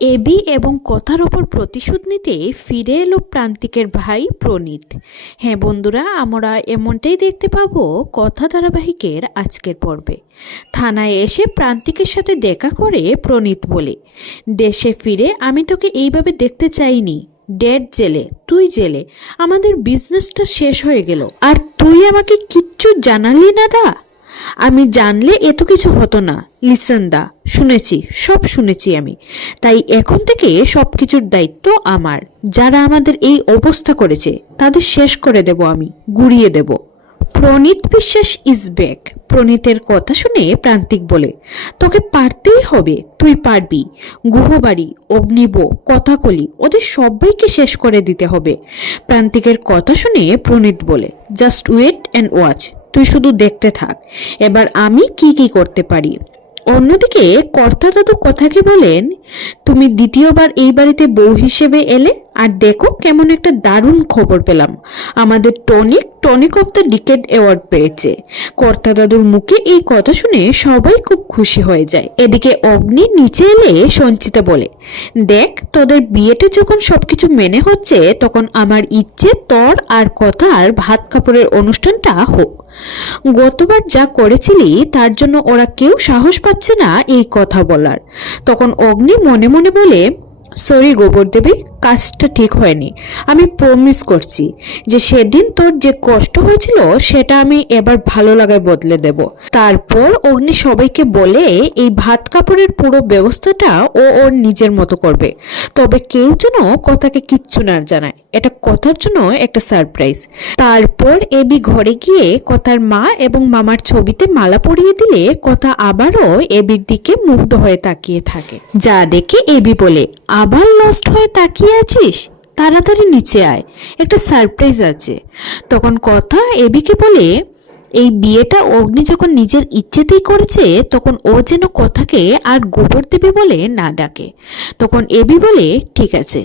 AB এবং কথার ওপর প্রতিশোধ নিতে ফিরে এলো প্রান্তিকের ভাই প্রনীত। হ্যাঁ বন্ধুরা, আমরা এমনটাই দেখতে পাবো কথা ধারাবাহিকের আজকের পর্বে। থানায় এসে প্রান্তিকের সাথে দেখা করে প্রনীত বলে, দেশে ফিরে আমি তোকে এইভাবে দেখতে চাইনি। ড্যাড জেলে, তুই জেলে, আমাদের বিজনেসটা শেষ হয়ে গেল, আর তুই আমাকে কিচ্ছু জানালি না দা। আমি জানলে এত কিছু হতো না। লিসেন দা, শুনেছি, সব শুনেছি আমি। তাই এখন থেকে সব কিছুর দায়িত্ব আমার। যারা আমাদের এই অবস্থা করেছে তাদের শেষ করে দেব, আমি গুড়িয়ে দেব। প্রনীত বিশ্বাস ইজ ব্যাক। প্রনীতের কথা শুনে প্রান্তিক বলে, তোকে পারতেই হবে, তুই পারবি। গুহবাড়ি, অগ্নিব, কথাকলি, ওদের সবাইকে শেষ করে দিতে হবে। প্রান্তিকের কথা শুনে প্রনীত বলে, জাস্ট ওয়েট অ্যান্ড ওয়াচ, তুই শুধু দেখতে থাক এবার আমি কি কি করতে পারি। অন্যদিকে কর্তা দাদু কথাকে বলেন, তুমি দ্বিতীয়বার এই বাড়িতে বউ হিসেবে এলে, আর দেখো কেমন একটা দারুণ খবর পেলাম। আমাদের tonic of the decade award পেয়েছে। কর্তা দাদুর মুখে এই কথা শুনে সবাই খুব খুশি হয়ে যায়। এদিকে অগ্নি নিচে এলে সঞ্চিতা বলে, দেখ তোদের বিয়েতে যখন সবকিছু মেনে হচ্ছে, তখন আমার ইচ্ছে তোর আর কথার ভাত কাপড়ের অনুষ্ঠানটা হোক। গতবার যা করেছিলি তার জন্য ওরা কেউ সাহস পাচ্ছে না এই কথা বলার। তখন অগ্নি মনে মনে বলে, সরি গোবর দেবী, কাজটা ঠিক হয়নি। আমি প্রমিস করছি যে সেদিন তোর যে কষ্ট হয়েছিল সেটা আমি এবার ভালো লাগায় বদলে দেব। তারপর অগ্নি সবাইকে বলে এই ভাত কাপড়ের পুরো ব্যবস্থাটা ও ওর নিজের মতো করবে, তবে কেউ যেন কথাকে কিচ্ছু না জানায়। এটা কথার জন্য একটা সারপ্রাইজ। তারপর এবি ঘরে গিয়ে কথার মা এবং মামার ছবিতে মালা পরিয়ে দিলে কথা আবারও এবির দিকে মুগ্ধ হয়ে তাকিয়ে থাকে। যা দেখে এবি বলে, আবার লস্ট হয়ে তাকিয়ে আছিস? তাড়াতাড়ি নিচে আয়, একটা সারপ্রাইজ আছে। তখন কথা এবিকে বলে, এই বিয়েটা অগ্নি যখন নিজের ইচ্ছেতেই করেছে, তখন ও যেন কথাকে আর গোবর দেবী বলে না ডাকে। তখন এবি বলে, ঠিক আছে,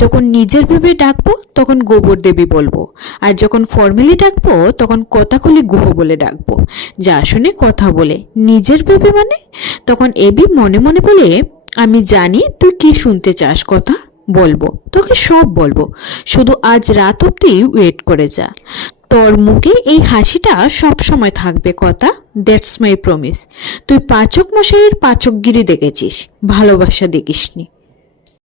যখন নিজের ভেবে ডাকবো তখন গোবর দেবী বলবো, আর যখন ফর্মালি ডাকবো তখন কথাকলি গুহ বলে ডাকবো। যা শুনে কথা বলে, নিজের ভেবে মানে? তখন এবি মনে মনে বলে, আমি জানি তুই কি শুনতে চাস কথা, বলবো তোকে, সব বলবো, শুধু আজ রাত অব্দি ওয়েট করে যা। তোর মুখে এই হাসিটা সব সময় থাকবে কথা, দ্যাটস মাই প্রমিস। তুই পাচক মশাইয়ের পাচকগিরি দেখেছিস, ভালোবাসা দেখিসনি।